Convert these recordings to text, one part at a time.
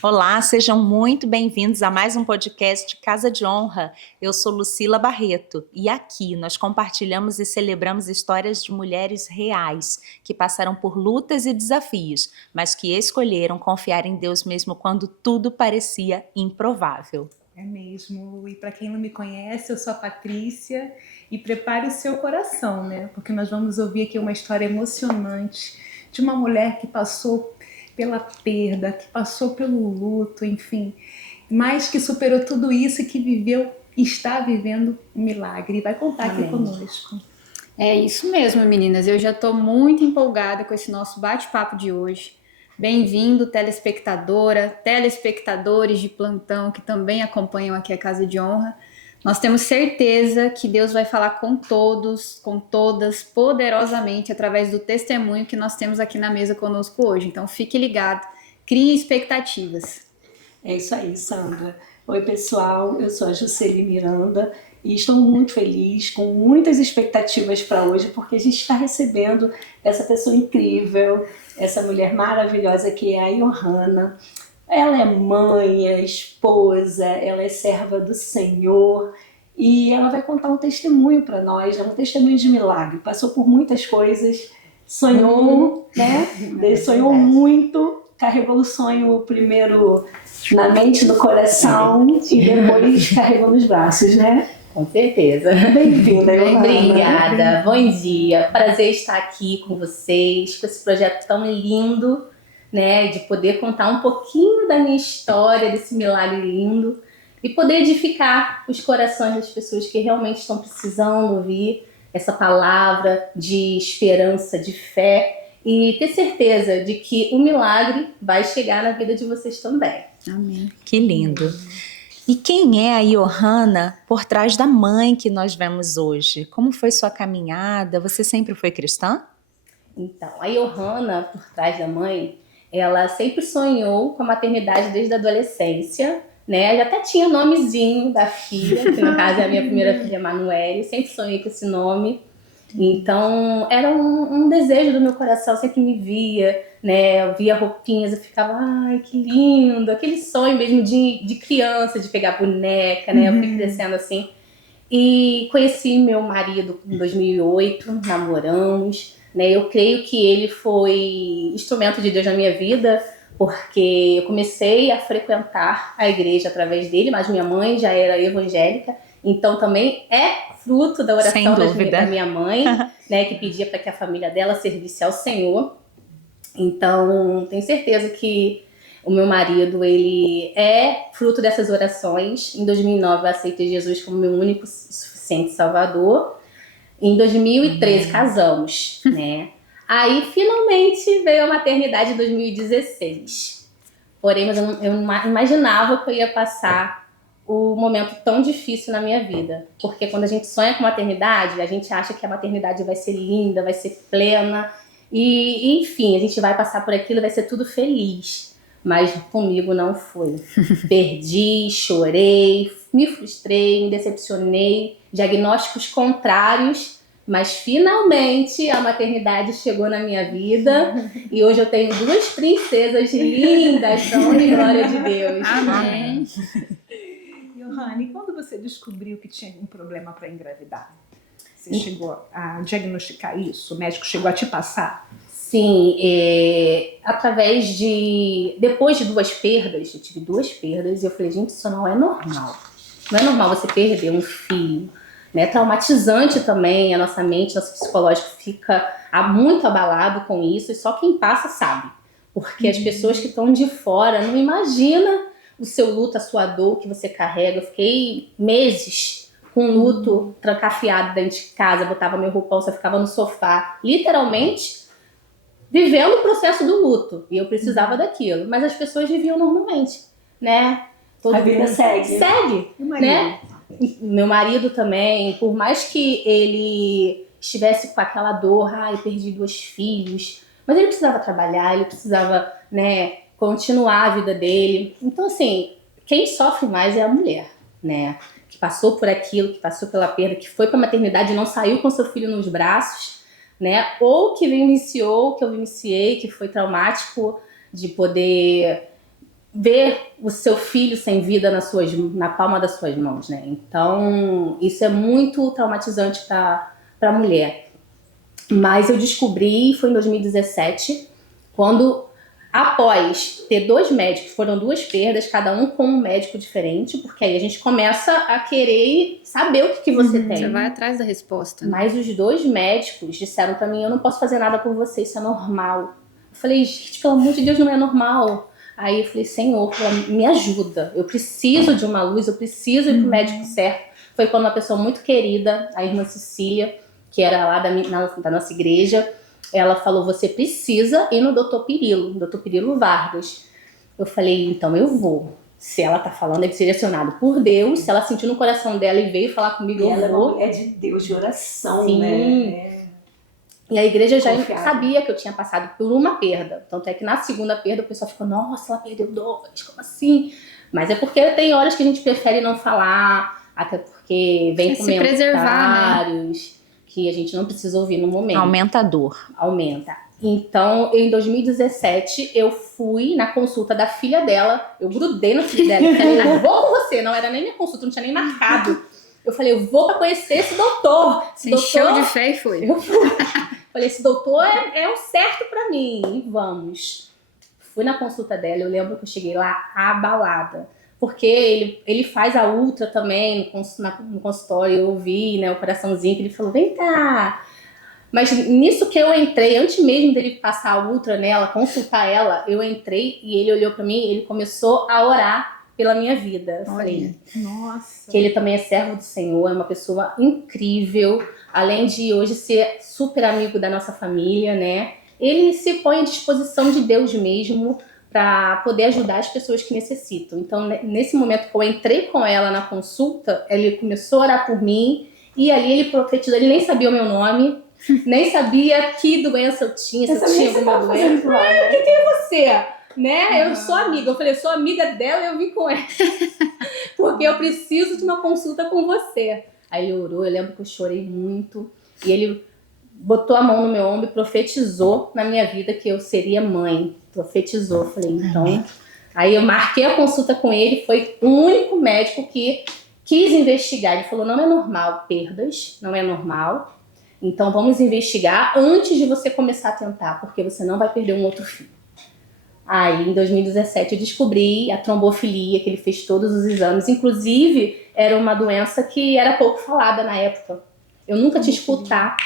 Olá, sejam muito bem-vindos a mais um podcast Casa de Honra. Eu sou Lucila Barreto e aqui nós compartilhamos e celebramos histórias de mulheres reais que passaram por lutas e desafios, mas que escolheram confiar em Deus mesmo quando tudo parecia improvável. É mesmo. E para quem não me conhece, eu sou a Patrícia e prepare o seu coração, né? Porque nós vamos ouvir aqui uma história emocionante de uma mulher que passou pela perda, que passou pelo luto, enfim, mas que superou tudo isso e que viveu e está vivendo um milagre. E vai contar aqui conosco. É isso mesmo, meninas. Eu já estou muito empolgada com esse nosso bate-papo de hoje. Bem-vindo, telespectadora, telespectadores de plantão que também acompanham aqui a Casa de Honra. Nós temos certeza que Deus vai falar com todos, com todas, poderosamente, através do testemunho que nós temos aqui na mesa conosco hoje. Então, fique ligado, crie expectativas. É isso aí, Sandra. Oi, pessoal, eu sou a Jusceli Miranda e estou muito feliz, com muitas expectativas para hoje, porque a gente está recebendo essa pessoa incrível, essa mulher maravilhosa que é a Johanna. Ela é mãe, é esposa, ela é serva do Senhor e ela vai contar um testemunho para nós, um testemunho de milagre. Passou por muitas coisas, sonhou, né? Sonhou muito, carregou o sonho primeiro na mente, no coração e depois carregou nos braços, né? Com certeza. Bem-vinda, Johanna. Obrigada, bom dia. Prazer estar aqui com vocês, com esse projeto tão lindo, né? De poder contar um pouquinho da minha história, desse milagre lindo e poder edificar os corações das pessoas que realmente estão precisando ouvir essa palavra de esperança, de fé e ter certeza de que o milagre vai chegar na vida de vocês também. Amém. Que lindo! E quem é a Johanna por trás da mãe que nós vemos hoje? Como foi sua caminhada? Você sempre foi cristã? Então, a Johanna, por trás da mãe, ela sempre sonhou com a maternidade desde a adolescência, né? Ela até tinha o nomezinho da filha, que no caso é a minha primeira filha, Manuele, sempre sonhei com esse nome. Então, era um desejo do meu coração, sempre me via, né? Eu via roupinhas, eu ficava, ai, que lindo, aquele sonho mesmo de criança, de pegar boneca, né? Eu fui crescendo assim. E conheci meu marido em 2008, namoramos, né? Eu creio que ele foi instrumento de Deus na minha vida, porque eu comecei a frequentar a igreja através dele, mas minha mãe já era evangélica, então também é fruto da oração da minha mãe, né, que pedia para que a família dela servisse ao Senhor. Então, tenho certeza que o meu marido, ele é fruto dessas orações. Em 2009, eu aceitei Jesus como meu único e suficiente Salvador. Em 2013, casamos, né? Aí, finalmente, veio a maternidade em 2016. Porém, mas eu não imaginava que eu ia passar o momento tão difícil na minha vida. Porque quando a gente sonha com maternidade, a gente acha que a maternidade vai ser linda, vai ser plena. E enfim, a gente vai passar por aquilo, vai ser tudo feliz. Mas comigo não foi. Perdi, chorei, me frustrei, me decepcionei, diagnósticos contrários, mas finalmente a maternidade chegou na minha vida e hoje eu tenho duas princesas lindas, da honra e glória de Deus. Amém. Johanna, e quando você descobriu que tinha um problema para engravidar? Você chegou a diagnosticar isso? O médico chegou a te passar? Sim, através de... Depois de duas perdas, eu tive duas perdas e eu falei, gente, isso não é normal. Não é normal você perder um filho, né? Traumatizante também, a nossa mente, nosso psicológico fica muito abalado com isso e só quem passa sabe. Porque as pessoas que estão de fora não imaginam o seu luto, a sua dor que você carrega. Eu fiquei meses com luto trancafiado dentro de casa, botava meu roupão, só ficava no sofá, literalmente vivendo o processo do luto. E eu precisava daquilo. Mas as pessoas viviam normalmente, né? A vida segue. Segue, né? Meu marido também, por mais que ele estivesse com aquela dor, eu perdi 2 filhos, mas ele precisava trabalhar, ele precisava, né, continuar a vida dele. Então, assim, quem sofre mais é a mulher, né? Que passou por aquilo, que passou pela perda, que foi pra maternidade e não saiu com seu filho nos braços, né? Ou que iniciou, que eu iniciei, que foi traumático de poder ver o seu filho sem vida na palma das suas mãos, né? Então, isso é muito traumatizante para a mulher. Mas eu descobri, foi em 2017, quando, após ter 2 médicos, foram 2 perdas, cada um com um médico diferente, porque aí a gente começa a querer saber o que você tem. Você vai atrás da resposta, né? Mas os 2 médicos disseram pra mim, eu não posso fazer nada por você, isso é normal. Eu falei, gente, pelo amor de Deus, não é normal. Aí eu falei, Senhor, me ajuda, eu preciso de uma luz, eu preciso ir pro médico certo. Foi quando uma pessoa muito querida, a irmã Cecília, que era lá da nossa igreja, ela falou, você precisa ir no Dr. Pirilo Vargas. Eu falei, então eu vou. Se ela tá falando, é direcionado por Deus. Se ela sentiu no coração dela e veio falar comigo, eu vou. É de Deus, de oração, Sim. né? E a igreja já Confiável. sabia que eu tinha passado por uma perda. Tanto é que na segunda perda o pessoal ficou, nossa, ela perdeu 2, como assim? Mas é porque tem horas que a gente prefere não falar, até porque vem Se preservar, comentários que a gente não precisa ouvir no momento. Aumenta a dor. Aumenta. Então, em 2017, eu fui na consulta da filha dela, eu grudei no filho dela, eu falei, eu vou com você, não era nem minha consulta, não tinha nem marcado. Eu falei, eu vou pra conhecer esse doutor. Se encheu de fé e foi. Eu fui. Falei, esse doutor é o certo pra mim, e vamos. Fui na consulta dela, eu lembro que eu cheguei lá abalada, porque ele faz a ultra também no consultório, eu ouvi, né, o coraçãozinho, que ele falou, vem cá. Mas nisso que eu entrei, antes mesmo dele passar a ultra nela, consultar ela, eu entrei e ele olhou pra mim e ele começou a orar pela minha vida. Eu falei, Nossa. que ele também é servo do Senhor, é uma pessoa incrível, além de hoje ser super amigo da nossa família, né? Ele se põe à disposição de Deus mesmo para poder ajudar as pessoas que necessitam. Então, nesse momento que eu entrei com ela na consulta, ele começou a orar por mim e ali ele profetizou, ele nem sabia o meu nome, nem sabia que doença eu tinha, se eu tinha alguma doença. Quem é você? Né? Eu sou amiga. Eu falei, eu sou amiga dela e eu vim com ela. Porque eu preciso de uma consulta com você. Aí ele orou, eu lembro que eu chorei muito. E ele botou a mão no meu ombro e profetizou na minha vida que eu seria mãe. Profetizou. Eu falei, então... Aí eu marquei a consulta com ele, foi o único médico que quis investigar. Ele falou, não é normal perdas, não é normal. Então vamos investigar antes de você começar a tentar, porque você não vai perder um outro filho. Aí, em 2017, eu descobri a trombofilia, que ele fez todos os exames. Inclusive, era uma doença que era pouco falada na época. Eu nunca tinha escutado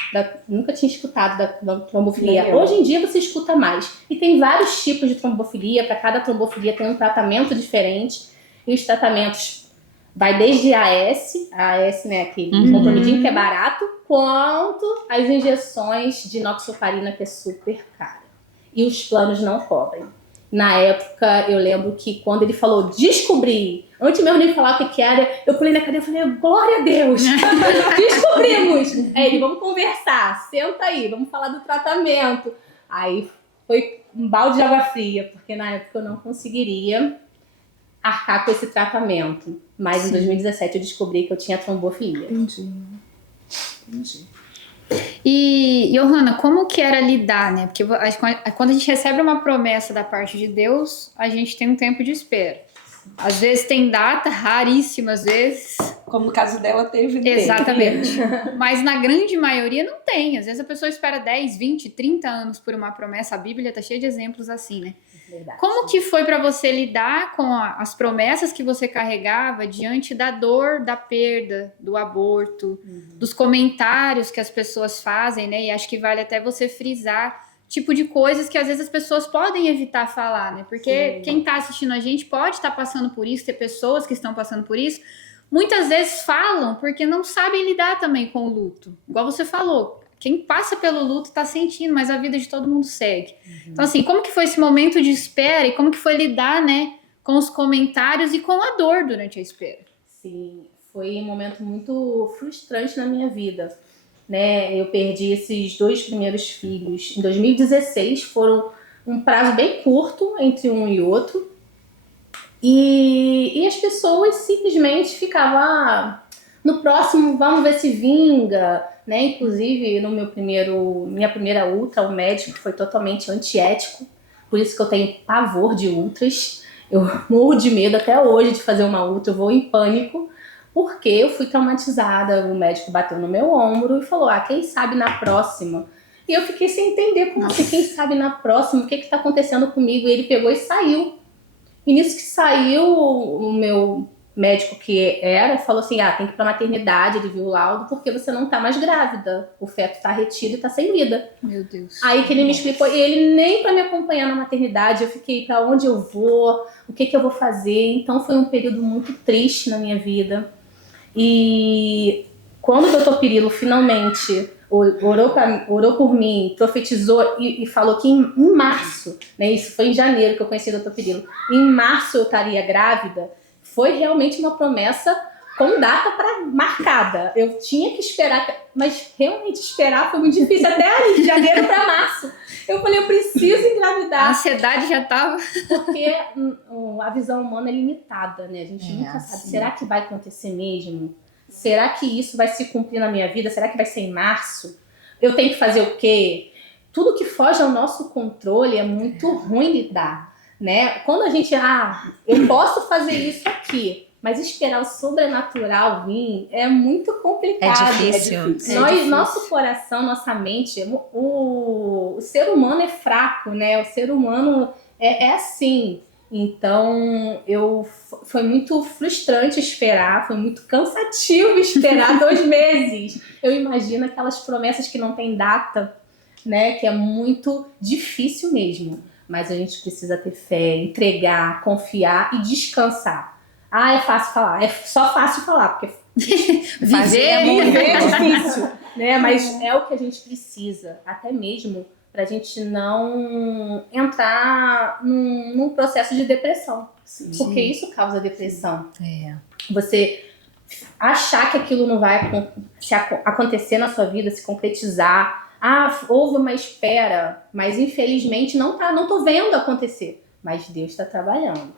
da trombofilia. Hoje em dia, você escuta mais. E tem vários tipos de trombofilia. Para cada trombofilia tem um tratamento diferente. E os tratamentos vai desde AS, né, aquele comprimidinho que é barato, quanto as injeções de inoxaparina, que é super cara. E os planos não cobrem. Na época, eu lembro que quando ele falou descobri, antes mesmo de ele falar o que era, eu pulei na cadeira e falei, glória a Deus, descobrimos. Aí ele, vamos conversar, senta aí, vamos falar do tratamento. Aí foi um balde de água fria, porque na época eu não conseguiria arcar com esse tratamento. Mas em 2017 eu descobri que eu tinha trombofilia. Entendi. E, Johanna, como que era lidar, né? Porque quando a gente recebe uma promessa da parte de Deus, a gente tem um tempo de espera. Às vezes tem data, raríssimas vezes. Como no caso dela teve. Exatamente. Mas na grande maioria não tem. Às vezes a pessoa espera 10, 20, 30 anos por uma promessa. A Bíblia tá cheia de exemplos assim, né? Verdade. Como que foi para você lidar com as promessas que você carregava diante da dor, da perda, do aborto, dos comentários que as pessoas fazem, né? E acho que vale até você frisar tipo de coisas que às vezes as pessoas podem evitar falar, né? Porque quem tá assistindo a gente pode estar passando por isso, ter pessoas que estão passando por isso. Muitas vezes falam porque não sabem lidar também com o luto. Igual você falou, quem passa pelo luto tá sentindo, mas a vida de todo mundo segue. Então, assim, como que foi esse momento de espera e como que foi lidar, né, com os comentários e com a dor durante a espera? Sim, foi um momento muito frustrante na minha vida, né? Eu perdi esses 2 primeiros filhos em 2016, foram um prazo bem curto entre um e outro. E as pessoas simplesmente ficavam, no próximo vamos ver se vinga, né? Inclusive no minha primeira ultra, o médico foi totalmente antiético, por isso que eu tenho pavor de ultras. Eu morro de medo até hoje de fazer uma ultra, eu vou em pânico, porque eu fui traumatizada. O médico bateu no meu ombro e falou, quem sabe na próxima. E eu fiquei sem entender, como assim, quem sabe na próxima, o que está acontecendo comigo? E ele pegou e saiu. E nisso que saiu, o meu médico falou assim, tem que ir pra maternidade, ele viu o laudo, porque você não tá mais grávida. O feto tá retido e tá sem vida. Meu Deus. Aí que ele me explicou, e ele nem pra me acompanhar na maternidade, eu fiquei pra onde eu vou, o que eu vou fazer. Então foi um período muito triste na minha vida. E quando o Dr. Pirillo finalmente orou por mim, profetizou e falou que em março, né, isso foi em janeiro que eu conheci o Dr. Pirillo, em março eu estaria grávida, foi realmente uma promessa com data marcada. Eu tinha que esperar, mas realmente esperar foi muito difícil, até de janeiro para março. Eu falei, eu preciso engravidar. A ansiedade já estava... Porque a visão humana é limitada, né? A gente nunca sabe, sim. Será que vai acontecer mesmo? Será que isso vai se cumprir na minha vida? Será que vai ser em março? Eu tenho que fazer o quê? Tudo que foge ao nosso controle é muito ruim lidar, né? Quando a gente, eu posso fazer isso aqui, mas esperar o sobrenatural vir é muito complicado. É difícil. Nosso coração, nossa mente, o ser humano é fraco, né? O ser humano é assim. Então, foi muito frustrante esperar, foi muito cansativo esperar 2 meses. Eu imagino aquelas promessas que não tem data, né? Que é muito difícil mesmo. Mas a gente precisa ter fé, entregar, confiar e descansar. É fácil falar, é só fácil falar, porque Viver é difícil, né? Mas é o que a gente precisa, até mesmo para a gente não entrar num processo de depressão. Sim. Porque isso causa depressão. Você achar que aquilo não vai acontecer na sua vida, se concretizar. Houve uma espera, mas infelizmente não tô vendo acontecer. Mas Deus está trabalhando.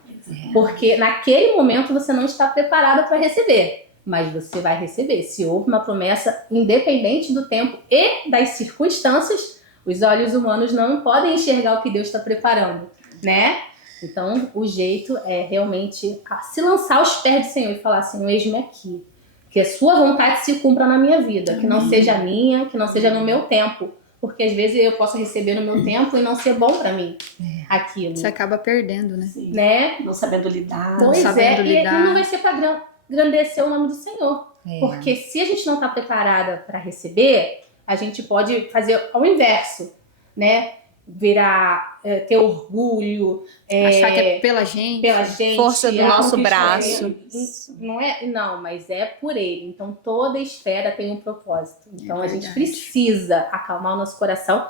Porque naquele momento você não está preparada para receber. Mas você vai receber. Se houve uma promessa, independente do tempo e das circunstâncias, os olhos humanos não podem enxergar o que Deus está preparando, né? Então, o jeito é realmente se lançar aos pés do Senhor e falar assim, eis-me aqui. Que a sua vontade se cumpra na minha vida. Que não seja minha, que não seja no meu tempo. Porque às vezes eu posso receber no meu tempo e não ser bom para mim aquilo. Você acaba perdendo, né? Sim. Né? Não sabendo lidar. Pois lidar. E não vai ser para engrandecer o nome do Senhor. Porque se a gente não está preparada para receber, a gente pode fazer ao inverso, né? Virar, ter orgulho. Achar que é pela gente. Força do nosso braço. Não, mas é por ele. Então toda esfera tem um propósito. Então a gente verdade. precisa acalmar o nosso coração.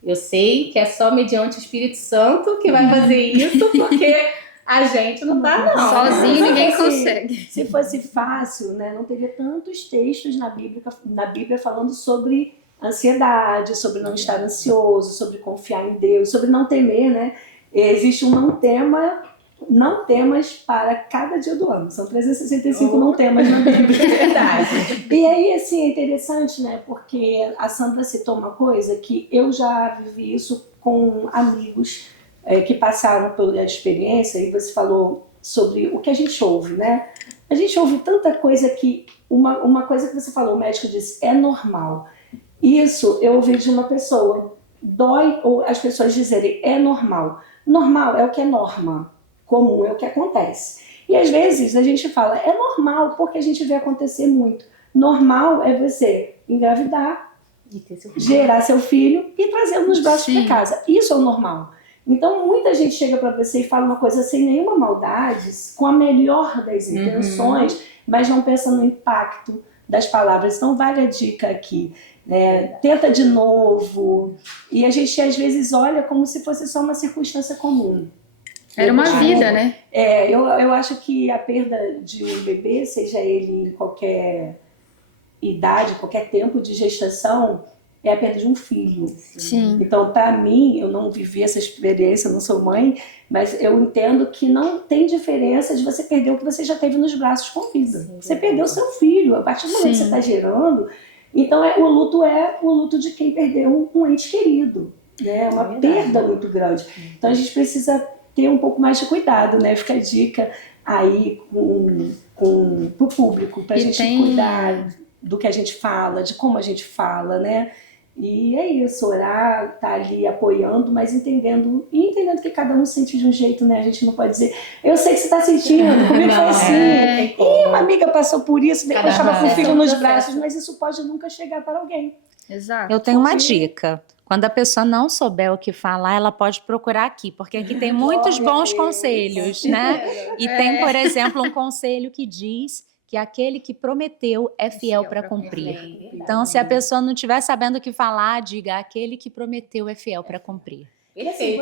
Eu sei que é só mediante o Espírito Santo que vai fazer isso, porque a gente não dá, não. Sozinho ninguém consegue. Se fosse fácil, né, não teria tantos textos na Bíblia falando sobre ansiedade, sobre não estar ansioso, sobre confiar em Deus, sobre não temer, né? Existe um não temas para cada dia do ano. São 365 não temas na Bíblia. É verdade. E aí, assim, é interessante, né? Porque a Sandra citou uma coisa que eu já vivi isso com amigos que passaram pela experiência, e você falou sobre o que a gente ouve, né? A gente ouve tanta coisa que... Uma coisa que você falou, o médico disse, é normal. Isso eu ouvi de uma pessoa. Dói ou as pessoas dizerem, é normal. Normal é o que é norma. Comum é o que acontece. E às vezes a gente fala, é normal, porque a gente vê acontecer muito. Normal é você engravidar, gerar seu filho e trazê-lo nos braços para casa. Isso é o normal. Então muita gente chega para você e fala uma coisa sem nenhuma maldade, com a melhor das intenções, mas não pensa no impacto das palavras. Então vale a dica aqui. Tenta de novo. E a gente às vezes olha como se fosse só uma circunstância comum. Era uma vida, né? Eu acho que a perda de um bebê, seja ele em qualquer idade, qualquer tempo de gestação, é a perda de um filho. Sim. Então, para mim, eu não vivi essa experiência, não sou mãe, mas eu entendo que não tem diferença de você perder o que você já teve nos braços com vida. Você perdeu seu filho, a partir do momento que você está gerando. Então, o luto de quem perdeu um ente querido. É uma perda muito grande. Então, a gente precisa ter um pouco mais de cuidado, né? Fica a dica aí pro público, pra gente cuidar do que a gente fala, de como a gente fala, né? E é isso, orar, tá ali apoiando, mas entendendo que cada um sente de um jeito, né? A gente não pode dizer, eu sei que você tá sentindo, comigo foi assim. E uma amiga passou por isso, depois estava com o filho nos braços, mas isso pode nunca chegar para alguém. Exato. Eu tenho uma dica. Quando a pessoa não souber o que falar, ela pode procurar aqui, porque aqui tem muitos bons conselhos, né? E tem, por exemplo, um conselho que diz que aquele que prometeu é fiel para cumprir. Então, se a pessoa não estiver sabendo o que falar, diga, aquele que prometeu é fiel para cumprir. Assim,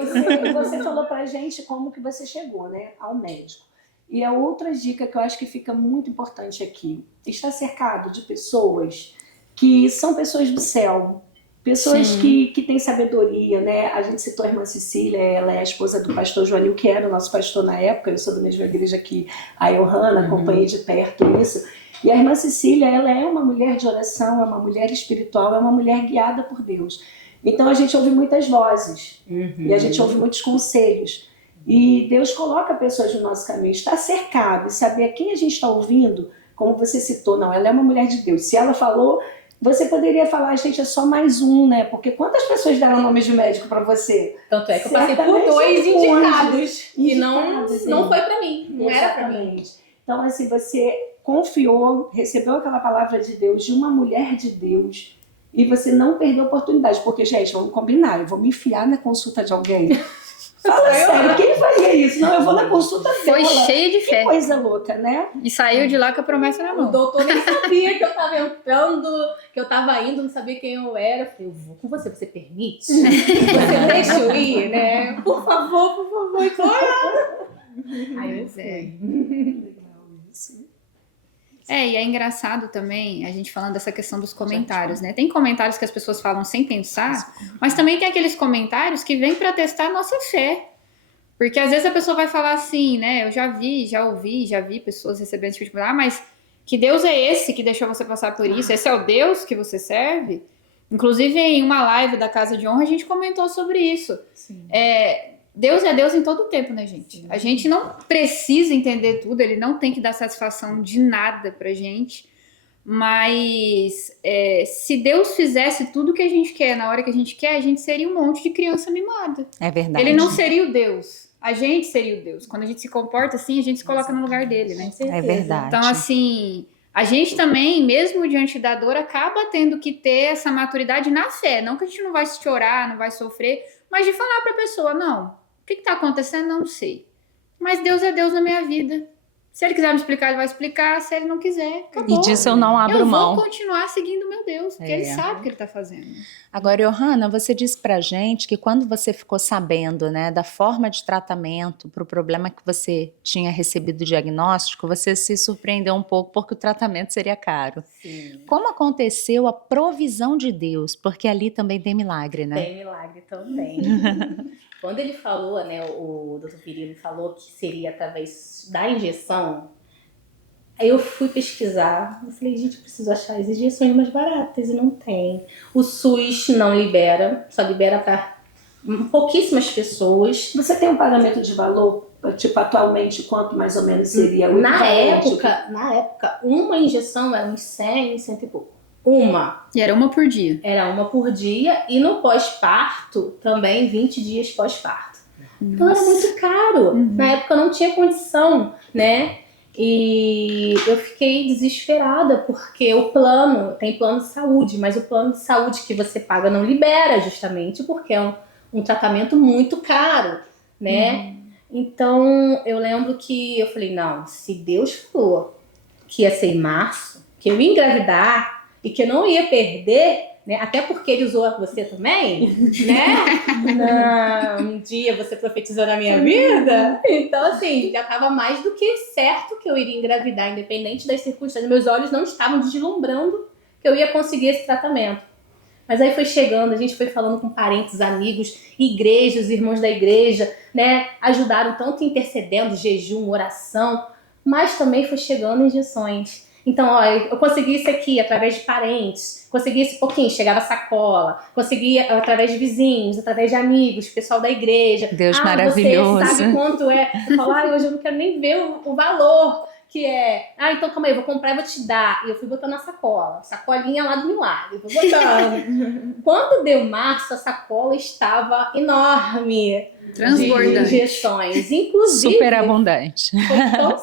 você falou pra gente como que você chegou, né, ao médico. E a outra dica que eu acho que fica muito importante aqui, está cercado de pessoas que são pessoas do céu, pessoas que têm sabedoria, né? A gente citou a irmã Cecília, ela é a esposa do pastor Joanil, que era o nosso pastor na época, eu sou da mesma igreja que a Johanna, acompanhei de perto isso. E a irmã Cecília, ela é uma mulher de oração, é uma mulher espiritual, é uma mulher guiada por Deus. Então a gente ouve muitas vozes, e a gente ouve muitos conselhos. E Deus coloca pessoas no nosso caminho, está cercado, e saber a quem a gente está ouvindo, como você citou, não, ela é uma mulher de Deus. Se ela falou, você poderia falar, gente, é só mais um, né? Porque quantas pessoas deram nome de médico para você? Tanto é que eu passei por 2 indicados e não foi para mim, não era para mim. Então, assim, você confiou, recebeu aquela palavra de Deus, de uma mulher de Deus, e você não perdeu a oportunidade. Porque, gente, vamos combinar, eu vou me enfiar na consulta de alguém. Fala sério, quem faria isso? Não, eu vou na consulta dela. Foi cheio de fé. Que coisa louca, né? E saiu de lá com a promessa na mão. O doutor nem sabia que eu tava entrando, que eu tava indo, não sabia quem eu era. Eu falei, eu vou com você permite? Você deixa eu ir, né? Por favor, bora! Aí eu fui. E é engraçado também, a gente falando dessa questão dos comentários, né? Tem comentários que as pessoas falam sem pensar, mas também tem aqueles comentários que vêm para testar a nossa fé. Porque às vezes a pessoa vai falar assim, né? Eu já vi pessoas recebendo esse tipo de coisa, mas que Deus é esse que deixou você passar por isso? Esse é o Deus que você serve? Inclusive, em uma live da Casa de Honra, a gente comentou sobre isso. Deus é Deus em todo o tempo, né, gente? A gente não precisa entender tudo, ele não tem que dar satisfação de nada pra gente, mas se Deus fizesse tudo que a gente quer na hora que a gente quer, a gente seria um monte de criança mimada. É verdade. Ele não seria o Deus, a gente seria o Deus. Quando a gente se comporta assim, a gente se coloca no lugar dele, né? É verdade. Então, assim, a gente também, mesmo diante da dor, acaba tendo que ter essa maturidade na fé. Não que a gente não vai chorar, não vai sofrer, mas de falar pra pessoa, não, o que está acontecendo? Não sei. Mas Deus é Deus na minha vida. Se ele quiser me explicar, ele vai explicar. Se ele não quiser, acabou. E disso eu não abro mão. Eu vou continuar seguindo meu Deus, porque ele sabe o que ele está fazendo. Agora, Johanna, você disse pra gente que quando você ficou sabendo, né, da forma de tratamento para o problema que você tinha recebido o diagnóstico, você se surpreendeu um pouco porque o tratamento seria caro. Sim. Como aconteceu a provisão de Deus? Porque ali também tem milagre, né? Tem milagre também. Quando ele falou, né, o Dr. Pirilo falou que seria através da injeção, aí eu fui pesquisar. Eu falei, gente, eu preciso achar as injeções mais baratas e não tem. O SUS não libera, só libera para pouquíssimas pessoas. Você tem um pagamento de valor? Tipo, atualmente, quanto mais ou menos seria o Na equivalente? época, uma injeção era uns 100 e pouco. E era uma por dia. Era uma por dia. E no pós-parto, também 20 dias pós-parto. Então era muito caro. Na época eu não tinha condição, né? E eu fiquei desesperada, porque o plano, tem plano de saúde, mas o plano de saúde que você paga não libera, justamente porque é um tratamento muito caro, né? Então eu lembro que eu falei, não, se Deus falou que ia ser em março, que eu ia engravidar e que eu não ia perder, né? Até porque ele usou você também, né? Um dia você profetizou na minha vida. Então, assim, já estava mais do que certo que eu iria engravidar, independente das circunstâncias. Meus olhos não estavam deslumbrando que eu ia conseguir esse tratamento. Mas aí foi chegando, a gente foi falando com parentes, amigos, igrejas, irmãos da igreja, né? Ajudaram tanto intercedendo, jejum, oração, mas também foi chegando injeções. Então, ó, eu consegui isso aqui através de parentes, consegui esse pouquinho, chegava sacola, consegui através de vizinhos, através de amigos, pessoal da igreja. Deus maravilhoso. Você sabe quanto é? Eu falo, hoje eu não quero nem ver o valor que é. Então calma aí, eu vou comprar e vou te dar. E eu fui botando na sacola, sacolinha lá do milagre, vou botando. Quando deu março, a sacola estava enorme. Transbordante. De injeções. Inclusive, Superabundante. foi tão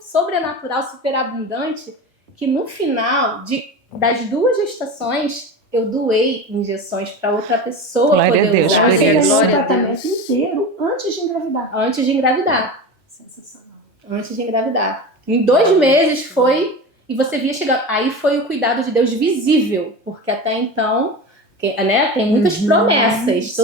sobrenatural, superabundante, que no final das 2 gestações, eu doei injeções para outra pessoa Glória poder a Deus usar. por Você isso. ganhou o Glória a tratamento Deus. inteiro antes de engravidar. Antes de engravidar. Sensacional. Antes de engravidar. Em 2 meses foi, e você via chegar. Aí foi o cuidado de Deus visível, porque até então, né, tem muitas promessas.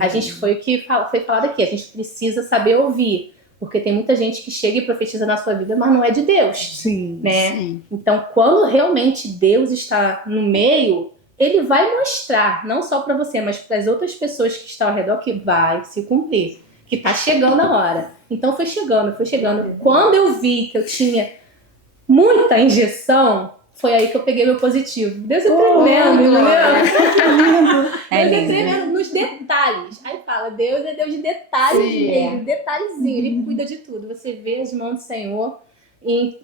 A gente foi o que foi falado aqui, a gente precisa saber ouvir, porque tem muita gente que chega e profetiza na sua vida, mas não é de Deus. Sim. Né? Sim. Então, quando realmente Deus está no meio, ele vai mostrar, não só para você, mas para as outras pessoas que estão ao redor, que vai se cumprir, que tá chegando a hora. Então foi chegando. Quando eu vi que eu tinha muita injeção, foi aí que eu peguei meu positivo. Deus é tremendo, entendeu? É Deus é lindo. tremendo nos detalhes. Aí fala, Deus é Deus de detalhes Sim. mesmo, detalhezinho. Ele cuida de tudo. Você vê as mãos do Senhor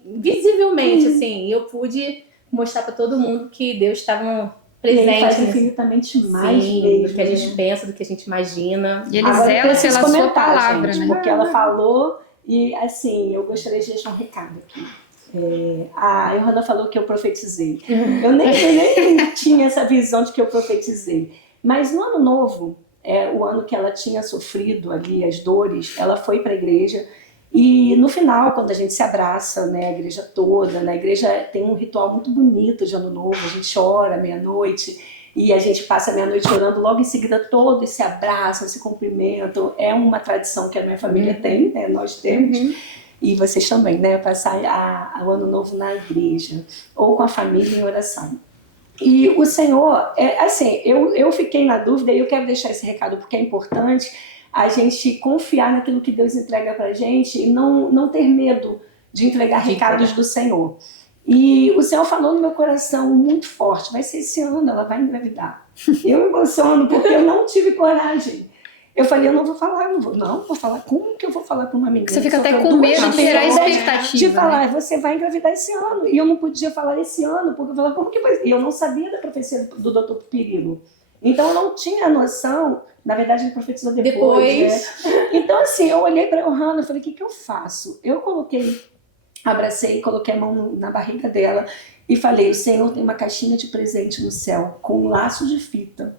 visivelmente, assim. Eu pude mostrar para todo mundo que Deus estava E ele presente faz nesse- infinitamente mais Sim, mesmo. do que a gente pensa, do que a gente imagina. E ele Agora, eu zela preciso pela sua comentar, palavra, gente, né? porque ela falou e, assim, eu gostaria de deixar um recado aqui. A Johanna falou que eu profetizei. Eu nem tinha essa visão de que eu profetizei. Mas no ano novo, o ano que ela tinha sofrido ali as dores, ela foi para a igreja. E no final, quando a gente se abraça, né, a igreja toda, na igreja tem um ritual muito bonito de ano novo, a gente ora meia-noite e a gente passa a meia-noite orando, logo em seguida todos se abraçam, se cumprimentam. É uma tradição que a minha família tem, né, nós temos, e vocês também, né, passar o ano novo na igreja ou com a família em oração. E o Senhor, assim, eu fiquei na dúvida e eu quero deixar esse recado porque é importante a gente confiar naquilo que Deus entrega pra gente e não ter medo de entregar recados do Senhor. E o Senhor falou no meu coração muito forte, vai ser esse ano, ela vai engravidar. Eu me emociono porque eu não tive coragem. Eu falei, eu não vou falar, não vou falar. Como que eu vou falar para uma menina? Você fica que até sofreu com duas medo de gerar pessoas, expectativa. de falar, né? você vai engravidar esse ano. E eu não podia falar esse ano, porque eu falava, como que vai? E eu não sabia da profecia do Dr. Pirilo. Então eu não tinha noção, na verdade ele profetizou depois. Né? Então assim, eu olhei para a Johanna e falei, o que eu faço? Eu abracei, coloquei a mão na barriga dela e falei, o Senhor tem uma caixinha de presente no céu, com um laço de fita,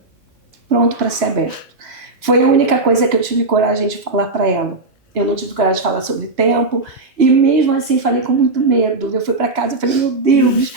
pronto para ser aberto. Foi a única coisa que eu tive coragem de falar para ela. Eu não tive coragem de falar sobre tempo, e mesmo assim falei com muito medo. Eu fui para casa e falei, meu Deus.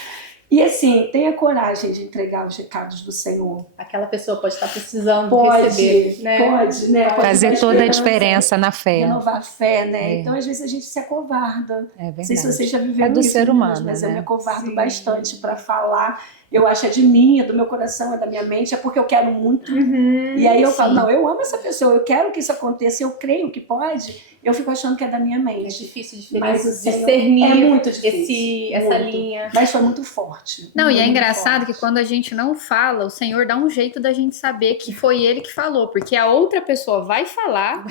E assim, tenha coragem de entregar os recados do Senhor. Aquela pessoa pode estar precisando receber, né? Pode, né? Pode Fazer dar toda a esperança, diferença na fé. renovar a fé, né? É. Então, às vezes, a gente se acovarda. É Não sei se verdade. vocês já viveram É do isso, ser meninas, humano, mas né? eu me acovardo Sim. bastante para falar. Eu acho é de mim, é do meu coração, é da minha mente, é porque eu quero muito. E aí eu falo, não, eu amo essa pessoa, eu quero que isso aconteça, eu creio que pode. Eu fico achando que é da minha É mente. difícil Mas o Senhor discernir é muito difícil. essa muito. linha. Mas foi muito forte. Não, e é muito engraçado forte. que quando a gente não fala, o Senhor dá um jeito da gente saber que foi ele que falou, porque a outra pessoa vai falar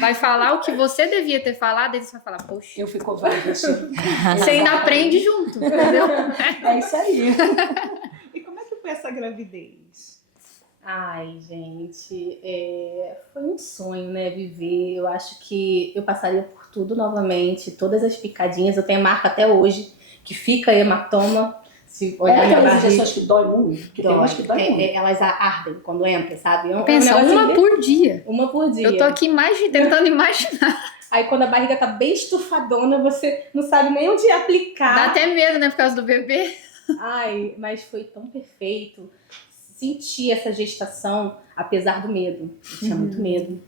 o que você devia ter falado, e você vai falar, poxa, Eu fui covarde. você ainda aprende junto, entendeu? É isso aí. E como é que foi essa gravidez? Ai, gente, foi um sonho, né, viver. Eu acho que eu passaria por tudo novamente, todas as picadinhas. Eu tenho marca até hoje, que fica hematoma. Se É olhar minha aquelas barriga, injeções que dói muito, porque tem umas que dói muito. elas ardem quando entra, sabe? Pensa, negócio uma bem- por dia. uma por dia. Eu tô aqui tentando imaginar. Aí quando a barriga tá bem estufadona, você não sabe nem onde aplicar. Dá até medo, né, por causa do bebê. Ai, mas foi tão perfeito. Senti essa gestação, apesar do medo. Eu tinha muito medo.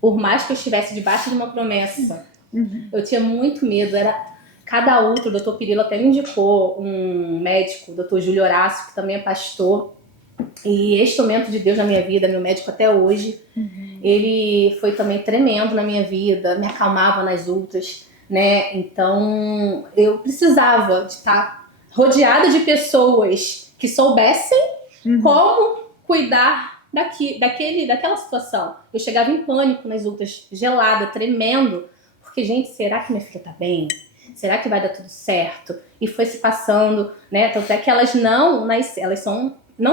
Por mais que eu estivesse debaixo de uma promessa, eu tinha muito medo. Cada outro, o Dr. Pirilo até me indicou um médico, o Dr. Júlio Horácio, que também é pastor, e instrumento de Deus na minha vida, meu médico até hoje. Ele foi também tremendo na minha vida, me acalmava nas ultras, né? Então, eu precisava de estar rodeada de pessoas que soubessem como cuidar daquela situação. Eu chegava em pânico nas ultras, gelada, tremendo, porque, gente, será que minha filha tá bem? Será que vai dar tudo certo? E foi se passando, né? Tanto é que elas não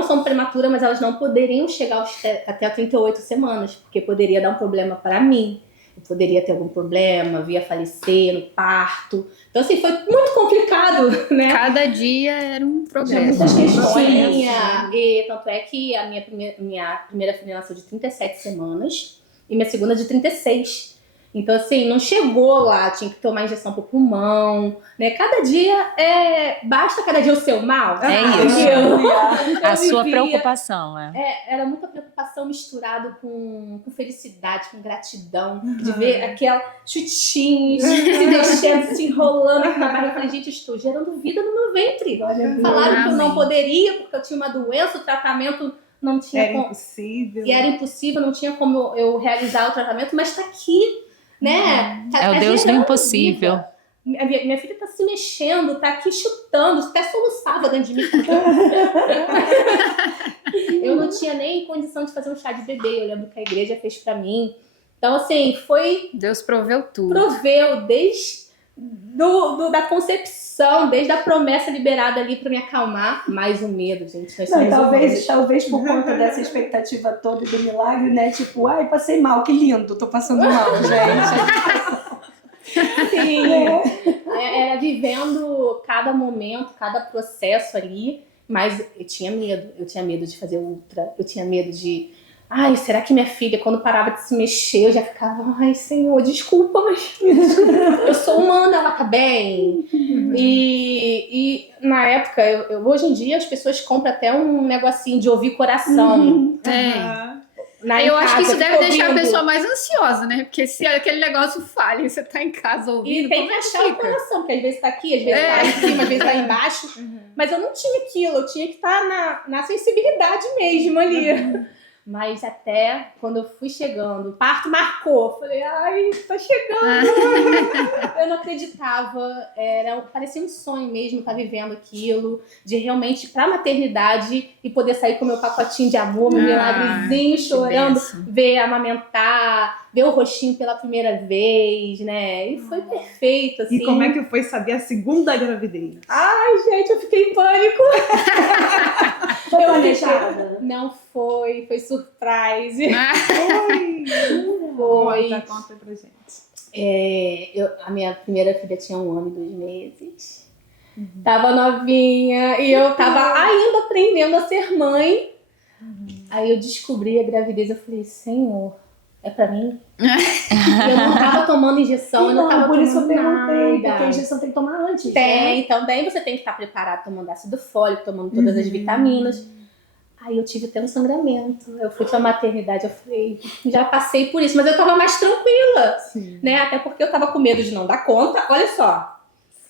são prematuras, mas elas não poderiam chegar até 38 semanas, porque poderia dar um problema para mim. Eu poderia ter algum problema, via falecer no parto. Então, assim, foi muito complicado, né? Cada dia era um Tinha progresso. muitas questões. E tanto é que a minha primeira filha nasceu de 37 semanas e minha segunda de 36. Então, assim, não chegou lá, tinha que tomar injeção pro pulmão, né? Cada dia basta cada dia o seu mal. É isso. A sua vivia. preocupação, Era muita preocupação misturado com felicidade, com gratidão, de ver aquela chutinhos se mexendo, se enrolando aqui na barriga. Eu falei, gente, estou gerando vida no meu ventre. Falaram que eu não poderia, porque eu tinha uma doença, o tratamento não tinha Era impossível. E era impossível, não tinha como eu realizar o tratamento, mas tá aqui, né? É o Deus do gerando impossível. vida. Minha filha tá se mexendo, tá aqui chutando, até soluçava dentro de mim. Eu não tinha nem condição de fazer um chá de bebê, eu lembro que a igreja fez pra mim. Então, assim, Deus proveu tudo. Proveu desde da concepção, desde a promessa liberada ali pra me acalmar. Mais um medo, gente. Talvez por conta dessa expectativa toda e do milagre, né? Tipo, ai, passei mal, que lindo, tô passando mal, gente. Sim, era vivendo cada momento, cada processo ali, mas eu tinha medo de fazer ultra, eu tinha medo de, ai, será que minha filha, quando parava de se mexer, eu já ficava, ai, Senhor, desculpa, mas eu sou humana, ela tá bem. E na época, hoje em dia, as pessoas compram até um negocinho de ouvir coração. Eu acho que isso deve deixar a pessoa mais ansiosa, né? Porque se aquele negócio falha e você tá em casa ouvindo, e tem que achar o coração, porque às vezes tá aqui, às vezes tá em cima, às vezes tá embaixo. Mas eu não tinha aquilo, eu tinha que estar na sensibilidade mesmo ali. Mas até quando eu fui chegando, o parto marcou. Eu falei, ai, tá chegando. Eu não acreditava. Parecia um sonho mesmo estar vivendo aquilo. De realmente ir pra maternidade e poder sair com meu pacotinho de amor, meu milagrezinho, chorando. Ver amamentar, ver o rostinho pela primeira vez, né? E foi perfeito, assim. E como é que foi saber a segunda gravidez? Ai, gente, eu fiquei em pânico. Foi planejada? Não foi surprise. Foi. Conta pra gente. A minha primeira filha tinha 1 ano e 2 meses. Tava novinha e eu tava ainda aprendendo a ser mãe. Aí eu descobri a gravidez, eu falei, Senhor, é pra mim? Eu não tava tomando injeção, eu não tava por tomando isso eu perguntei, nada. porque a injeção tem que tomar antes, Tem, né? também você tem que estar preparado tomando ácido fólico, tomando todas as vitaminas. Aí eu tive até um sangramento. Eu fui pra maternidade, eu falei, já passei por isso, mas eu tava mais tranquila, né? Até porque eu tava com medo de não dar conta. Olha só,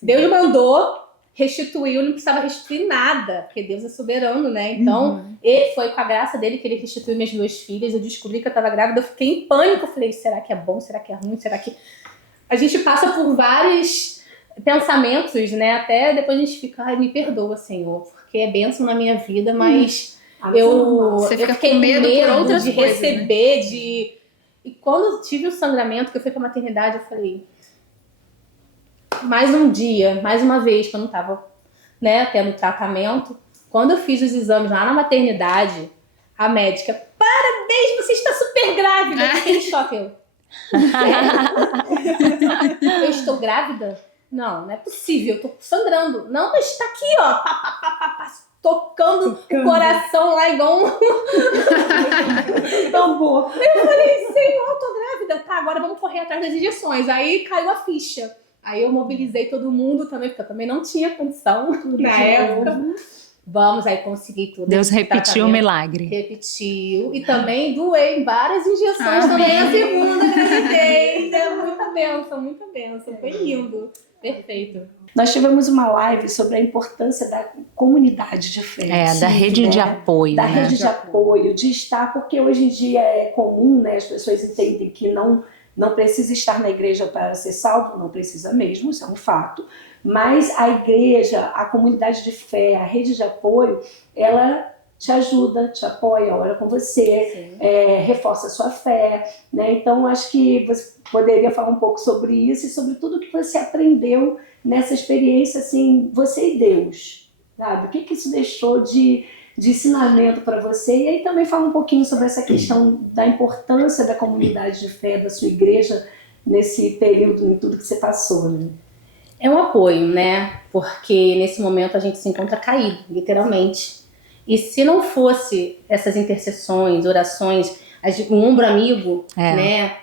Deus mandou, restituiu, não precisava restituir nada, porque Deus é soberano, né? Então, ele foi com a graça dele que ele restituiu minhas 2 filhas. Eu descobri que eu tava grávida, eu fiquei em pânico. Eu falei, será que é bom? Será que é ruim? Será que... A gente passa por vários pensamentos, né? Até depois a gente fica, ai, me perdoa, Senhor, porque é bênção na minha vida, mas eu fiquei com medo por outras de coisas, receber, né? E quando eu tive o sangramento, que eu fui pra maternidade, eu falei, mais um dia, mais uma vez, que eu não tava, né, tendo tratamento. Quando eu fiz os exames lá na maternidade, a médica, parabéns, você está super grávida. Eu fiquei em choque, eu estou grávida? Não é possível, eu tô sangrando. Não, mas tá aqui, ó, tocando o coração lá igual um tambor. Eu falei, Senhor, eu tô grávida. Tá, agora vamos correr atrás das injeções. Aí caiu a ficha. Aí eu mobilizei todo mundo também, porque eu também não tinha condição na época. Vamos, aí consegui tudo. Deus repetiu o milagre. Repetiu. E também doei várias injeções também na segunda gravidez. Muita bênção. Foi lindo. Perfeito. Nós tivemos uma live sobre a importância da comunidade de fé. Da rede de apoio. Da rede de apoio, de estar, porque hoje em dia é comum, né? As pessoas entendem que não precisa estar na igreja para ser salvo, não precisa mesmo, isso é um fato. Mas a igreja, a comunidade de fé, a rede de apoio, ela te ajuda, te apoia, ora com você, reforça a sua fé, né? Então, acho que você poderia falar um pouco sobre isso e sobre tudo que você aprendeu nessa experiência, assim, você e Deus, sabe? O que isso deixou de ensinamento para você? E aí também fala um pouquinho sobre essa questão da importância da comunidade de fé, da sua igreja, nesse período, em tudo que você passou, né? É um apoio, né? Porque nesse momento a gente se encontra caído, literalmente. E se não fosse essas intercessões, orações, um ombro amigo, né?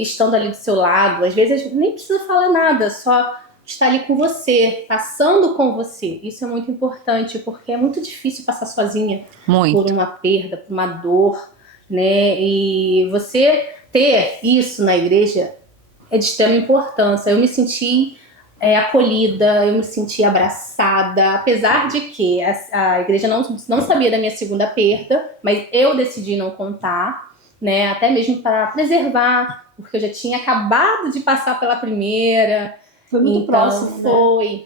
Estando ali do seu lado, às vezes nem precisa falar nada, só estar ali com você, passando com você. Isso é muito importante, porque é muito difícil passar sozinha por uma perda, por uma dor, né? E você ter isso na igreja é de extrema importância. Eu me senti acolhida, eu me senti abraçada, apesar de que a igreja não sabia da minha segunda perda, mas eu decidi não contar, né? Até mesmo para preservar, porque eu já tinha acabado de passar pela primeira. Foi muito próximo, né?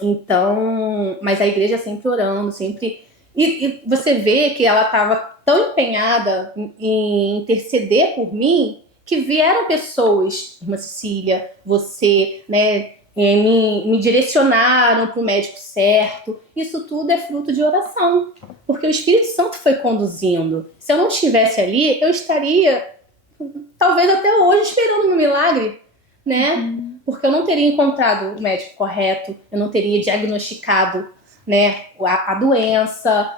Então, mas a igreja sempre orando, sempre. E você vê que ela estava tão empenhada em interceder por mim, que vieram pessoas, irmã Cecília, você, né, me direcionaram para o médico certo. Isso tudo é fruto de oração, porque o Espírito Santo foi conduzindo. Se eu não estivesse ali, eu estaria, talvez até hoje, esperando um milagre, né? Porque eu não teria encontrado o médico correto, eu não teria diagnosticado, né, a doença.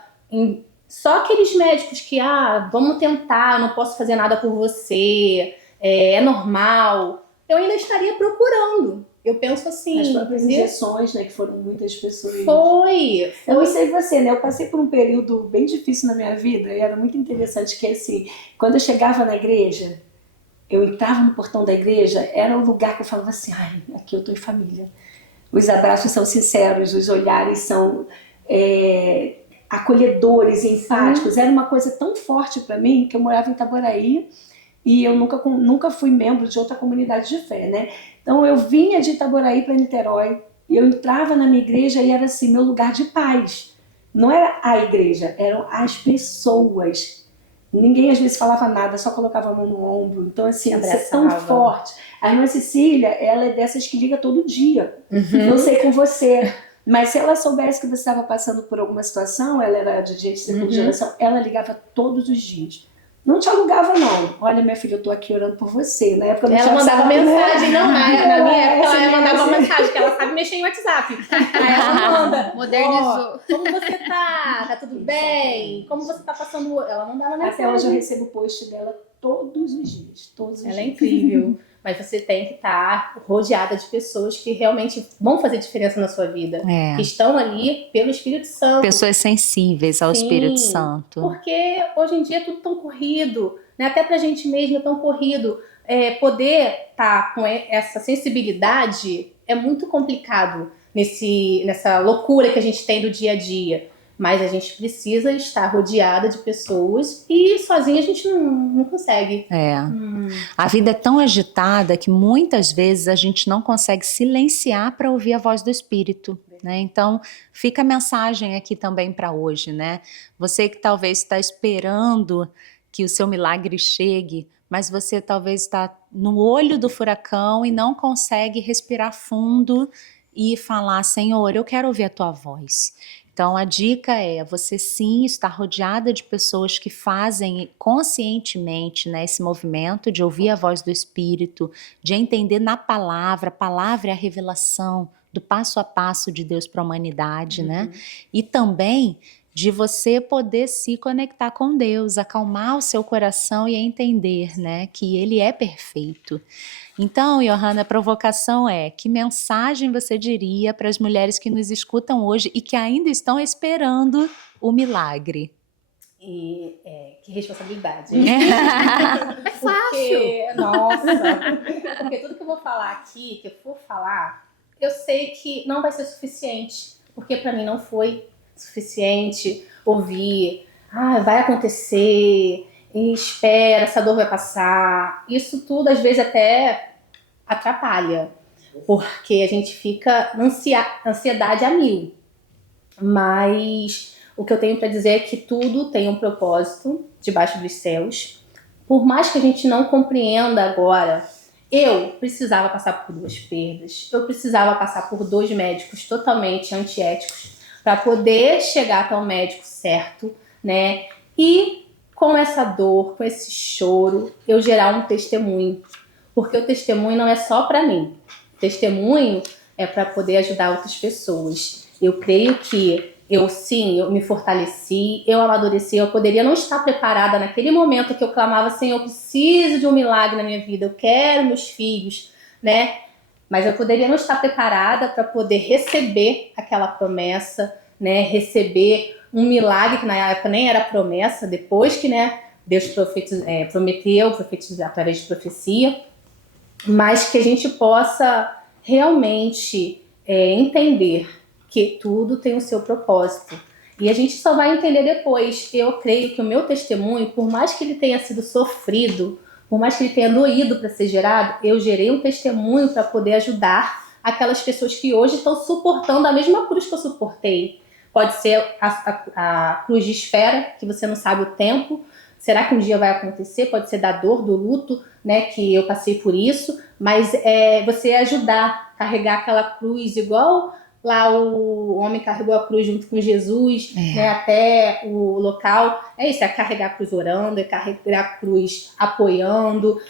Só aqueles médicos que, vamos tentar, eu não posso fazer nada por você, é normal. Eu ainda estaria procurando. Eu penso assim... As próprias injeções, né, que foram muitas pessoas... Foi. Eu não sei você, né, eu passei por um período bem difícil na minha vida, e era muito interessante que, assim, quando eu chegava na igreja, eu entrava no portão da igreja, era um lugar que eu falava assim, aqui eu tô em família. Os abraços são sinceros, os olhares são acolhedores e empáticos. Era uma coisa tão forte para mim, que eu morava em Itaboraí, e eu nunca fui membro de outra comunidade de fé, né? Então eu vinha de Itaboraí para Niterói, e eu entrava na minha igreja e era assim, meu lugar de paz. Não era a igreja, eram as pessoas. Ninguém às vezes falava nada, só colocava a mão no ombro. Então assim, isso é tão forte. A irmã Cecília, ela é dessas que liga todo dia. Não sei com você, mas se ela soubesse que você estava passando por alguma situação, ela era de gente de segunda geração, ela ligava todos os dias. Não te alugava, não. Olha, minha filha, eu tô aqui orando por você. Na época ela mandava mensagem, né? Na minha época ela mandava mensagem, que ela sabe mexer em WhatsApp. Aí ela manda. Modernizou. Como você tá? Tá tudo bem? Como você tá passando? Ela mandava mensagem. Até hoje eu recebo o post dela todos os dias. Ela é incrível. Mas você tem que estar rodeada de pessoas que realmente vão fazer diferença na sua vida. Que estão ali pelo Espírito Santo. Pessoas sensíveis ao Espírito Santo. Porque hoje em dia é tudo tão corrido, né? Até pra gente mesmo é tão corrido. Poder estar com essa sensibilidade é muito complicado nessa loucura que a gente tem do dia a dia. Mas a gente precisa estar rodeada de pessoas e sozinha a gente não consegue. A vida é tão agitada que muitas vezes a gente não consegue silenciar para ouvir a voz do Espírito, né? Então, fica a mensagem aqui também para hoje, né? Você que talvez está esperando que o seu milagre chegue, mas você talvez está no olho do furacão e não consegue respirar fundo e falar, Senhor, eu quero ouvir a tua voz. Então, a dica é você sim estar rodeada de pessoas que fazem conscientemente, né, esse movimento de ouvir a voz do Espírito, de entender na palavra, a palavra é a revelação do passo a passo de Deus para a humanidade, né? E também de você poder se conectar com Deus, acalmar o seu coração e entender, né, que Ele é perfeito. Então, Johanna, a provocação é, que mensagem você diria para as mulheres que nos escutam hoje e que ainda estão esperando o milagre? Que responsabilidade. É fácil. Nossa. Porque tudo que eu vou falar aqui, que eu for falar, eu sei que não vai ser suficiente. Porque para mim não foi suficiente ouvir, vai acontecer, e espera, essa dor vai passar. Isso tudo às vezes até atrapalha. porque a gente fica na ansiedade a mil. Mas o que eu tenho para dizer é que tudo tem um propósito debaixo dos céus. Por mais que a gente não compreenda agora, eu precisava passar por 2 perdas, eu precisava passar por 2 médicos totalmente antiéticos para poder chegar até o médico certo, né? E com essa dor, com esse choro, eu gerar um testemunho. Porque o testemunho não é só para mim. O testemunho é para poder ajudar outras pessoas. Eu creio que eu me fortaleci, eu amadureci, eu poderia não estar preparada naquele momento que eu clamava, Senhor, eu preciso de um milagre na minha vida, eu quero meus filhos, né? Mas eu poderia não estar preparada para poder receber aquela promessa, né? Receber um milagre que na época nem era promessa, depois que, né, Deus prometeu através de profecia, mas que a gente possa realmente entender que tudo tem o seu propósito. E a gente só vai entender depois. Eu creio que o meu testemunho, por mais que ele tenha sido sofrido, por mais que ele tenha doído para ser gerado, eu gerei um testemunho para poder ajudar aquelas pessoas que hoje estão suportando a mesma cruz que eu suportei. Pode ser a cruz de espera, que você não sabe o tempo. Será que um dia vai acontecer? Pode ser da dor, do luto, né, que eu passei por isso. Mas você ajudar, carregar aquela cruz igual lá o homem carregou a cruz junto com Jesus, né, até o local. É isso, é carregar a cruz orando, é carregar a cruz apoiando,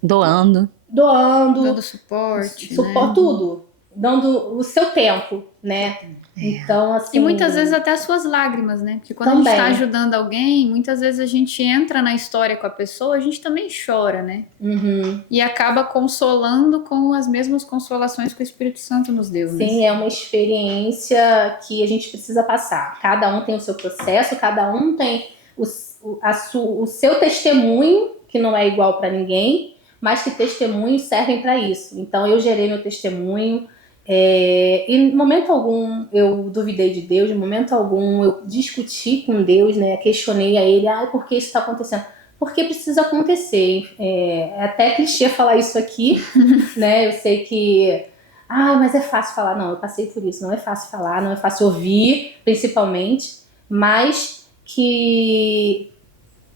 Doando. Dando suporte, né? Tudo. Dando o seu tempo, né? Então, assim... E muitas vezes até as suas lágrimas, né? Porque quando a gente está ajudando alguém, muitas vezes a gente entra na história com a pessoa, a gente também chora, né? Uhum. E acaba consolando com as mesmas consolações que o Espírito Santo nos deu. Sim, né? é uma experiência que a gente precisa passar. Cada um tem o seu processo, cada um tem o seu testemunho, que não é igual para ninguém, mas que testemunhos servem para isso. Então, eu gerei meu testemunho. E em momento algum eu duvidei de Deus, em momento algum eu discuti com Deus, né? Questionei a ele, por que isso está acontecendo? Porque precisa acontecer. É até clichê falar isso aqui, né? Eu sei que, mas é fácil falar. Não, eu passei por isso, não é fácil falar, não é fácil ouvir, principalmente, mas que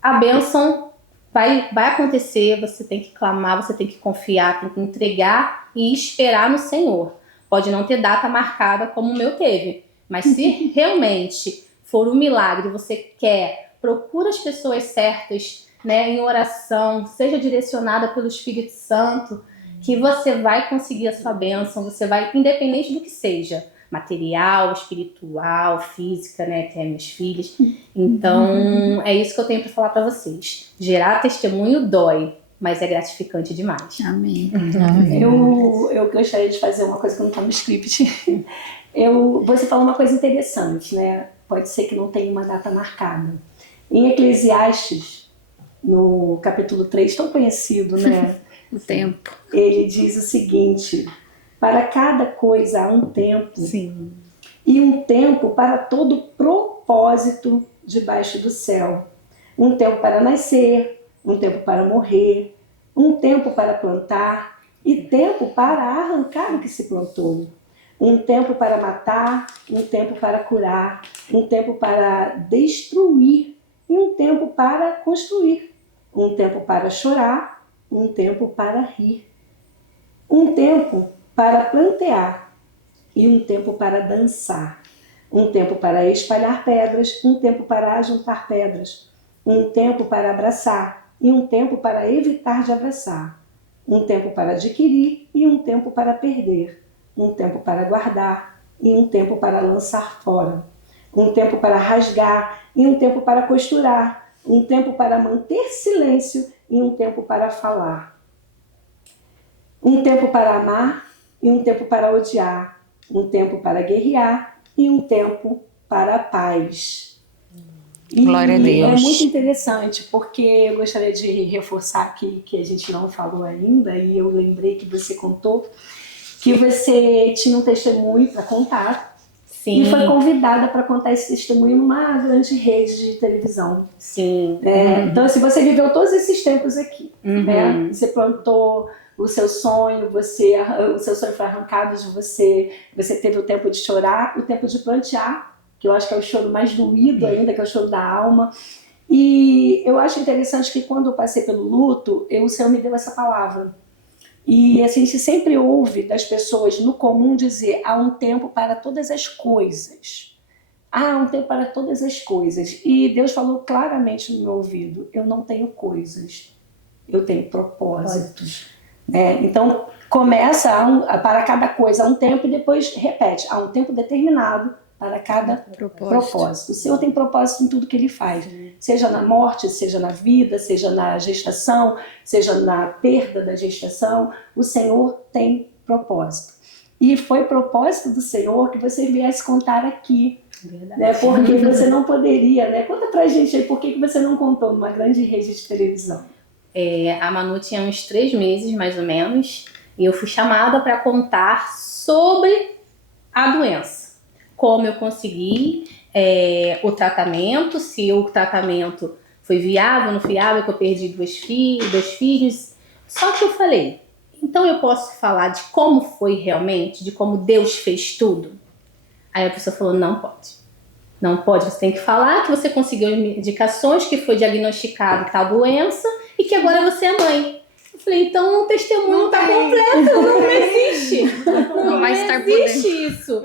a bênção vai acontecer, você tem que clamar, você tem que confiar, tem que entregar e esperar no Senhor. Pode não ter data marcada como o meu teve, mas se realmente for um milagre, você quer, procura as pessoas certas, né, em oração, seja direcionada pelo Espírito Santo, que você vai conseguir a sua bênção, você vai, independente do que seja, material, espiritual, física, né, que é meus filhos. Então, é isso que eu tenho para falar para vocês. Gerar testemunho dói, mas é gratificante demais. Amém. Eu gostaria de fazer uma coisa que não está no script. Você falou uma coisa interessante, né? Pode ser que não tenha uma data marcada. Em Eclesiastes, no capítulo 3, tão conhecido, né? O tempo. Ele diz o seguinte: para cada coisa há um tempo. Sim. E um tempo para todo propósito debaixo do céu. Um tempo para nascer, um tempo para morrer, um tempo para plantar e tempo para arrancar o que se plantou. Um tempo para matar, um tempo para curar, um tempo para destruir e um tempo para construir. Um tempo para chorar, um tempo para rir. Um tempo para plantear e um tempo para dançar. Um tempo para espalhar pedras, um tempo para ajuntar pedras. Um tempo para abraçar e um tempo para evitar de abraçar. Um tempo para adquirir e um tempo para perder. Um tempo para guardar e um tempo para lançar fora. Um tempo para rasgar e um tempo para costurar. Um tempo para manter silêncio e um tempo para falar. Um tempo para amar e um tempo para odiar. Um tempo para guerrear e um tempo para a paz. Glória a Deus. É muito interessante, porque eu gostaria de reforçar aqui que a gente não falou ainda, e eu lembrei que você contou que você tinha um testemunho para contar. Sim. E foi convidada para contar esse testemunho numa grande rede de televisão. Sim. Então, assim, você viveu todos esses tempos aqui. Né? Você plantou o seu sonho, o seu sonho foi arrancado de você, você teve o tempo de chorar, o tempo de plantear, que eu acho que é o choro mais doído ainda, que é o choro da alma. E eu acho interessante que quando eu passei pelo luto, o Senhor me deu essa palavra. E assim, a gente sempre ouve das pessoas no comum dizer: há um tempo para todas as coisas. Há um tempo para todas as coisas. E Deus falou claramente no meu ouvido: eu não tenho coisas, eu tenho propósitos. Então, começa para cada coisa há um tempo e depois repete: há um tempo determinado para cada propósito. O Senhor tem propósito em tudo que Ele faz, seja na morte, seja na vida, seja na gestação, seja na perda da gestação. O Senhor tem propósito. E foi propósito do Senhor que você viesse contar aqui. Né? Porque você não poderia, né? Conta pra gente aí por que você não contou numa grande rede de televisão. A Manu tinha uns 3 meses, mais ou menos, e eu fui chamada para contar sobre a doença. Como eu consegui o tratamento, se o tratamento foi viável, não viável, que eu perdi 2 filhos. Só que eu falei, então eu posso falar de como foi realmente, de como Deus fez tudo? Aí a pessoa falou, não pode. Não pode, você tem que falar que você conseguiu indicações, que foi diagnosticado tal doença e que agora você é mãe. Eu falei, então o testemunho não está completo, não existe. Não existe isso.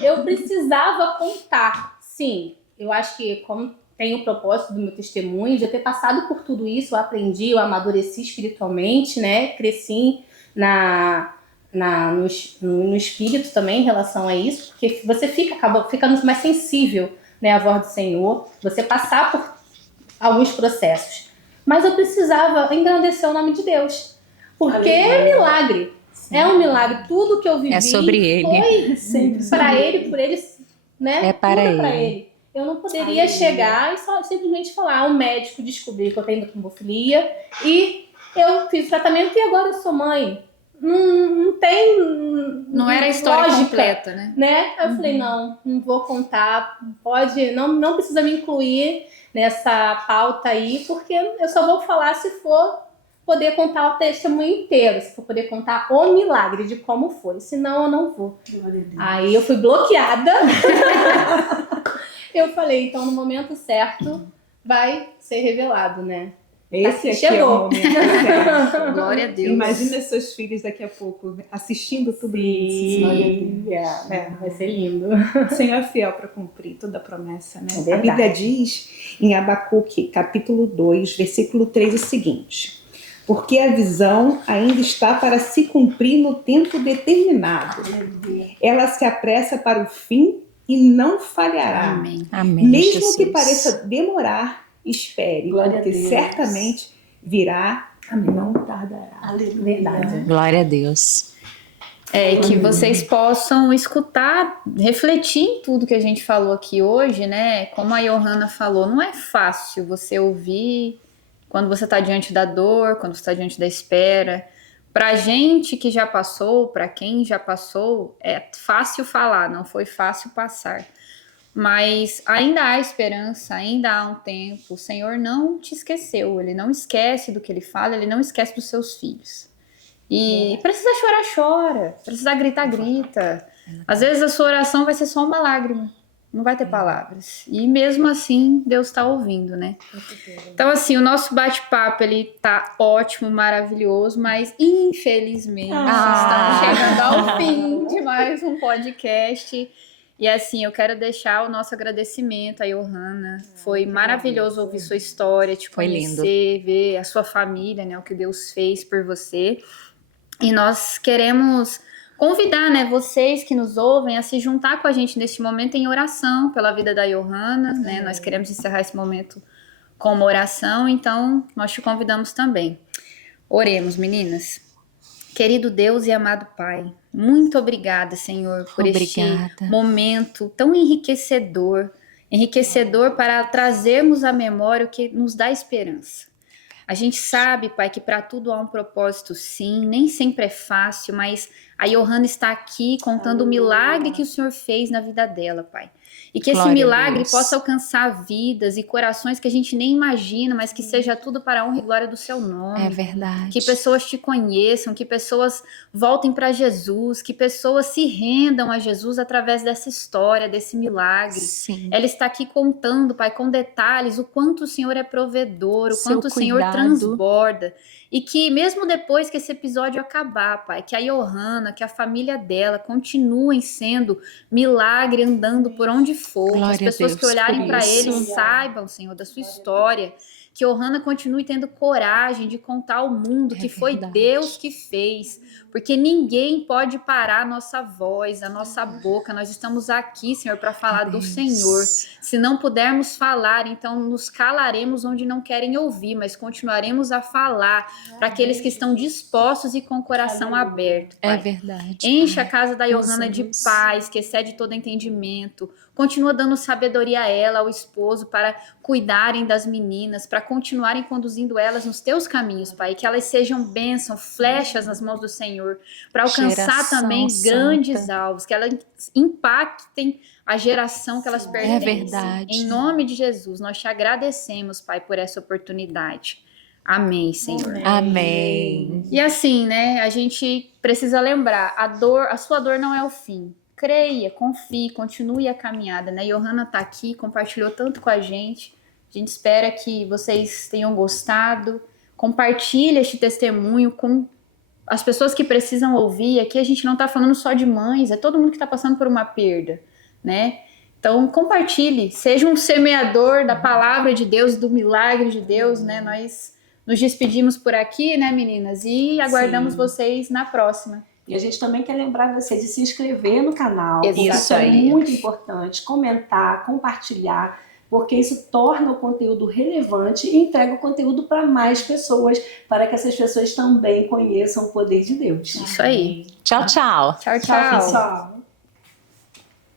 Eu precisava contar. Sim, eu acho que como tem o propósito do meu testemunho, de eu ter passado por tudo isso, eu aprendi, eu amadureci espiritualmente, né? Cresci no espírito também em relação a isso, porque você acaba ficando mais sensível, né, à voz do Senhor, você passar por alguns processos. Mas eu precisava engrandecer o nome de Deus, porque é milagre. Sim. É um milagre. Tudo que eu vivi sobre ele. Foi sempre para ele, por ele, né? É para tudo ele. Para ele. Eu não poderia chegar e só simplesmente falar, um médico descobriu que eu tenho hemofilia e eu fiz tratamento e agora eu sou mãe. Não tem não era a história lógica, completa, né? Aí eu falei, não vou contar, não precisa me incluir nessa pauta aí, porque eu só vou falar se for poder contar o testemunho inteiro, se for poder contar o milagre de como foi, senão eu não vou. Aí eu fui bloqueada. Eu falei, então no momento certo vai ser revelado, né? Esse aqui chegou. É o momento certo. Glória a Deus. Imagina seus filhos daqui a pouco assistindo tudo isso. Vai ser lindo. O Senhor é fiel para cumprir toda a promessa, né? É A Bíblia diz em Abacuque, capítulo 2, versículo 3, o seguinte: porque a visão ainda está para se cumprir no tempo determinado. Ela se apressa para o fim e não falhará. Amém. Amém, Mesmo Jesus. que pareça demorar, espere, Glória porque a Deus. certamente virá, não tardará. Verdade. Glória a Deus. E que vocês possam escutar, refletir em tudo que a gente falou aqui hoje, né? Como a Johanna falou, não é fácil você ouvir quando você está diante da dor, quando você está diante da espera. Pra gente que já passou, para quem já passou, é fácil falar, não foi fácil passar. Mas ainda há esperança, ainda há um tempo. O Senhor não te esqueceu, Ele não esquece do que Ele fala, Ele não esquece dos seus filhos. E precisa chorar, chora. Precisa gritar, grita. Às vezes a sua oração vai ser só uma lágrima, não vai ter palavras. E mesmo assim, Deus está ouvindo, né? Então, assim, o nosso bate-papo, ele tá ótimo, maravilhoso, mas infelizmente estamos chegando ao fim de mais um podcast. E assim, eu quero deixar o nosso agradecimento a Johanna. Foi maravilhoso ouvir sua história, te conhecer, ver a sua família, né? O que Deus fez por você. E nós queremos convidar, né, vocês que nos ouvem a se juntar com a gente neste momento em oração pela vida da Johanna, né? Nós queremos encerrar esse momento com uma oração, então nós te convidamos também. Oremos, meninas. Querido Deus e amado Pai, muito obrigada, Senhor, por este momento tão enriquecedor para trazermos à memória o que nos dá esperança. A gente sabe, Pai, que para tudo há um propósito, sim, nem sempre é fácil, mas a Johanna está aqui contando o milagre que o Senhor fez na vida dela, Pai. E que esse Glória a milagre Deus. possa alcançar vidas e corações que a gente nem imagina, mas que seja tudo para a honra e glória do seu nome. É verdade. Que pessoas te conheçam, que pessoas voltem para Jesus, que pessoas se rendam a Jesus através dessa história, desse milagre. Sim. Ela está aqui contando, Pai, com detalhes, o quanto o Senhor é provedor, o Seu quanto o Senhor cuidado. transborda. E que mesmo depois que esse episódio acabar, Pai, que a Johanna, que a família dela continuem sendo milagre andando por onde for. Que as Glória a pessoas que Deus olharem por para isso. ele saibam, Senhor, da sua história. Que Johanna continue tendo coragem de contar ao mundo É que foi verdade. Deus que fez. Porque ninguém pode parar a nossa voz, a nossa boca. Nós estamos aqui, Senhor, para falar do Deus. Senhor. Se não pudermos falar, então nos calaremos onde não querem ouvir, mas continuaremos a falar para aqueles que estão dispostos e com o coração aberto. É Pai. verdade. Enche a casa da Johanna de Usa-nos. paz, que excede todo entendimento. Continua dando sabedoria a ela, ao esposo, para cuidarem das meninas, para continuarem conduzindo elas nos teus caminhos, Pai. Que elas sejam bênção, flechas nas mãos do Senhor, para alcançar Geração também santa. grandes alvos, que elas impactem a geração que elas pertencem. É verdade. Em nome de Jesus, nós te agradecemos, Pai, por essa oportunidade. Amém, Senhor. Amém. E assim, né, a gente precisa lembrar, a sua dor não é o fim. Creia, confie, continue a caminhada, né? Johanna tá aqui, compartilhou tanto com a gente. A gente espera que vocês tenham gostado. Compartilhe este testemunho com as pessoas que precisam ouvir. Aqui a gente não tá falando só de mães, é todo mundo que tá passando por uma perda, né? Então, compartilhe, seja um semeador da palavra de Deus, do milagre de Deus, né? Nós nos despedimos por aqui, né, meninas? E aguardamos vocês na próxima. E a gente também quer lembrar você de se inscrever no canal. Exato. Isso é aí. muito importante. Comentar, compartilhar, porque isso torna o conteúdo relevante e entrega o conteúdo para mais pessoas, para que essas pessoas também conheçam o poder de Deus. Isso aí. Tchau, tchau. Tchau, Tchau, tchau. pessoal.